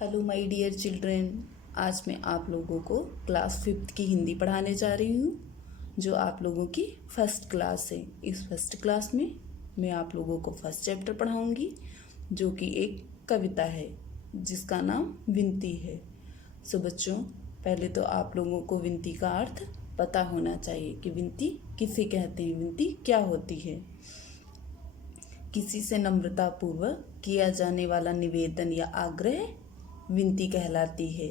Hello my dear children. आज मैं आप लोगों को क्लास 5th की हिंदी पढ़ाने जा रही हूँ, जो आप लोगों की फर्स्ट क्लास है। इस फर्स्ट क्लास में मैं आप लोगों को फर्स्ट चैप्टर पढ़ाऊँगी, जो कि एक कविता है जिसका नाम विनती है। सो बच्चों, पहले तो आप लोगों को विनती का अर्थ पता होना चाहिए कि विनती किसे कहते हैं, विनती क्या होती है। किसी से नम्रतापूर्वक किया जाने वाला निवेदन या आग्रह विनती कहलाती है।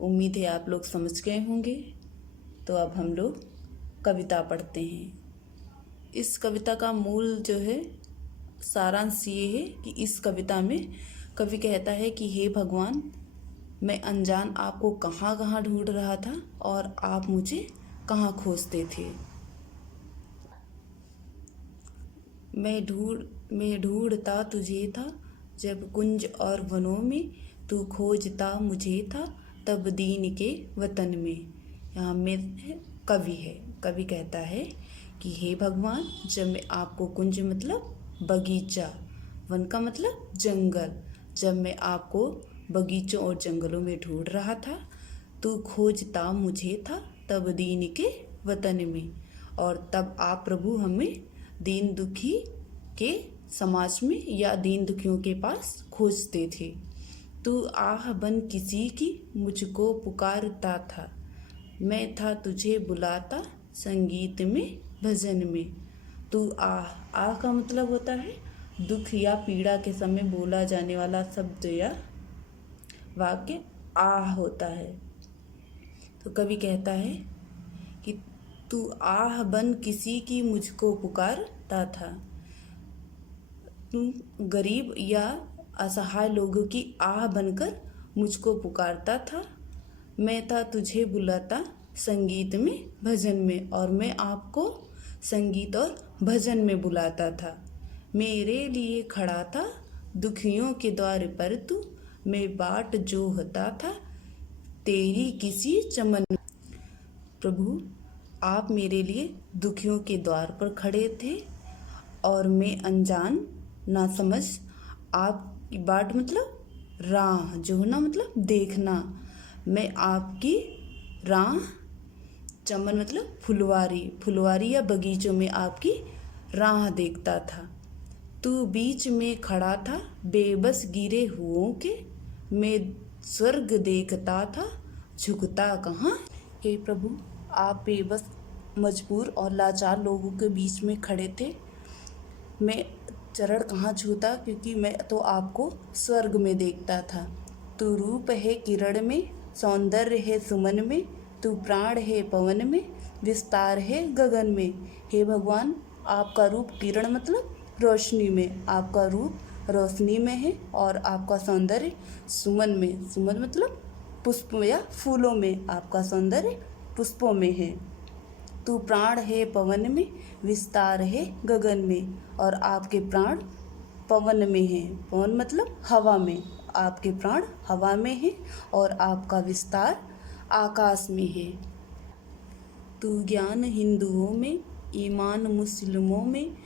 उम्मीद है आप लोग समझ गए होंगे। तो अब हम लोग कविता पढ़ते हैं। इस कविता का मूल जो है सारांश ये है कि इस कविता में कवि कहता है कि हे भगवान, मैं अनजान आपको कहाँ कहाँ ढूंढ रहा था और आप मुझे कहाँ खोजते थे। मैं ढूंढता तुझे था जब कुंज और वनों में, तू खोजता मुझे था तब दीन के वतन में। यहाँ में कवि है, कवि कहता है कि हे भगवान, जब मैं आपको कुंज मतलब बगीचा, वन का मतलब जंगल, जब मैं आपको बगीचों और जंगलों में ढूंढ रहा था, तू खोजता मुझे था तब दीन के वतन में, और तब आप प्रभु हमें दीन दुखी के समाज में या दीन दुखियों के पास खोजते थे। तू आह बन किसी की मुझको पुकारता था, मैं था तुझे बुलाता संगीत में भजन में। तू आह का मतलब होता है दुख या पीड़ा के समय बोला जाने वाला शब्द या वाक्य आह होता है। तो कवि कहता है कि तू आह बन किसी की मुझको पुकारता था। तू गरीब या असहाय लोगों की आह बनकर मुझको पुकारता था। मैं था तुझे बुलाता संगीत में भजन में, और मैं आपको संगीत और भजन में बुलाता था। मेरे लिए खड़ा था दुखियों के द्वार पर तू, मैं बाट जोहता था तेरी किसी चमन। प्रभु, आप मेरे लिए दुखियों के द्वार पर खड़े थे और मैं अनजान ना समझ, आपकी बाट मतलब राह, जोहना मतलब देखना, मैं आपकी राह, चमन मतलब फुलवारी, फुलवारी या बगीचों में आपकी राह देखता था। तू बीच में खड़ा था बेबस गिरे हुओं के, मैं स्वर्ग देखता था झुकता कहाँ। हे प्रभु, आप बेबस मजबूर और लाचार लोगों के बीच में खड़े थे। मैं चरण कहाँ छूता, क्योंकि मैं तो आपको स्वर्ग में देखता था। तू रूप है किरण में, सौंदर्य है सुमन में, तू प्राण है पवन में, विस्तार है गगन में। हे भगवान, आपका रूप किरण मतलब रोशनी में, आपका रूप रोशनी में है, और आपका सौंदर्य सुमन में, सुमन मतलब पुष्प या फूलों में, आपका सौंदर्य पुष्पों में है। तू प्राण है पवन में, विस्तार है गगन में, और आपके प्राण पवन में है, पवन मतलब हवा में, आपके प्राण हवा में है और आपका विस्तार आकाश में है। तू ज्ञान हिंदुओं में, ईमान मुस्लिमों में,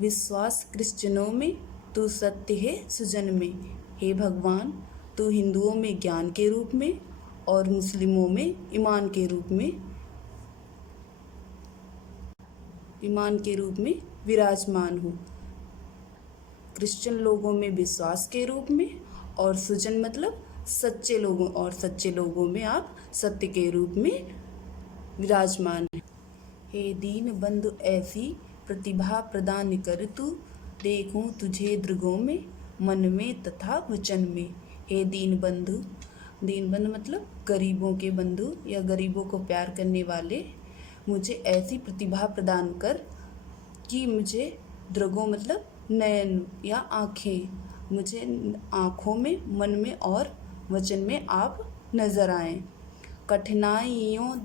विश्वास क्रिश्चियनों में, तू सत्य है सुजन में। हे भगवान, तू हिंदुओं में ज्ञान के रूप में और मुस्लिमों में ईमान के रूप में विराजमान हूँ, क्रिश्चियन लोगों में विश्वास के रूप में, और सुजन मतलब सच्चे लोगों, और सच्चे लोगों में आप सत्य के रूप में विराजमान हैं। हे दीन बंधु ऐसी प्रतिभा प्रदान कर तू, देखूं तुझे दृगों में मन में तथा वचन में। हे दीन बंधु मतलब गरीबों के बंधु या गरीबों को प्यार करने वाले, मुझे ऐसी प्रतिभा प्रदान कर कि मुझे दृगों मतलब नयन या आँखें, मुझे आँखों में, मन में और वचन में आप नजर आएं। कठिनाइयों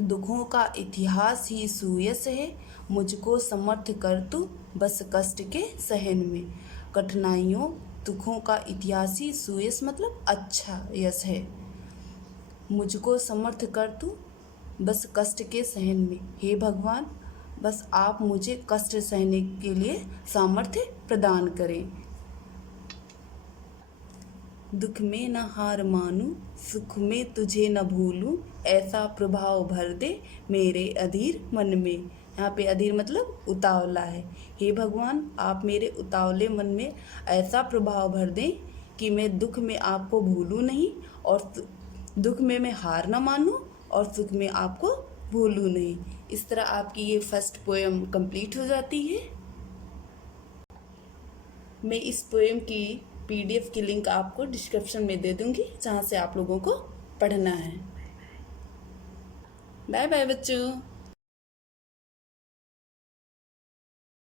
दुखों का इतिहास ही सुयस है, मुझको समर्थ कर तू बस कष्ट के सहन में। कठिनाइयों दुखों का इतिहास ही सुयस मतलब अच्छा यश है, मुझको समर्थ कर तू बस कष्ट के सहन में। हे भगवान, बस आप मुझे कष्ट सहने के लिए सामर्थ्य प्रदान करें। दुख में न हार मानूं, सुख में तुझे न भूलूं, ऐसा प्रभाव भर दे मेरे अधीर मन में। यहाँ पे अधीर मतलब उतावला है। हे भगवान, आप मेरे उतावले मन में ऐसा प्रभाव भर दें कि मैं दुख में आपको भूलूं नहीं और दुख में मैं हार ना मानूं और सुख में आपको भूलूं नहीं। इस तरह आपकी ये फर्स्ट पोएम कंप्लीट हो जाती है। मैं इस पोएम की PDF की लिंक आपको डिस्क्रिप्शन में दे दूंगी, जहाँ से आप लोगों को पढ़ना है। बाय बाय बच्चों।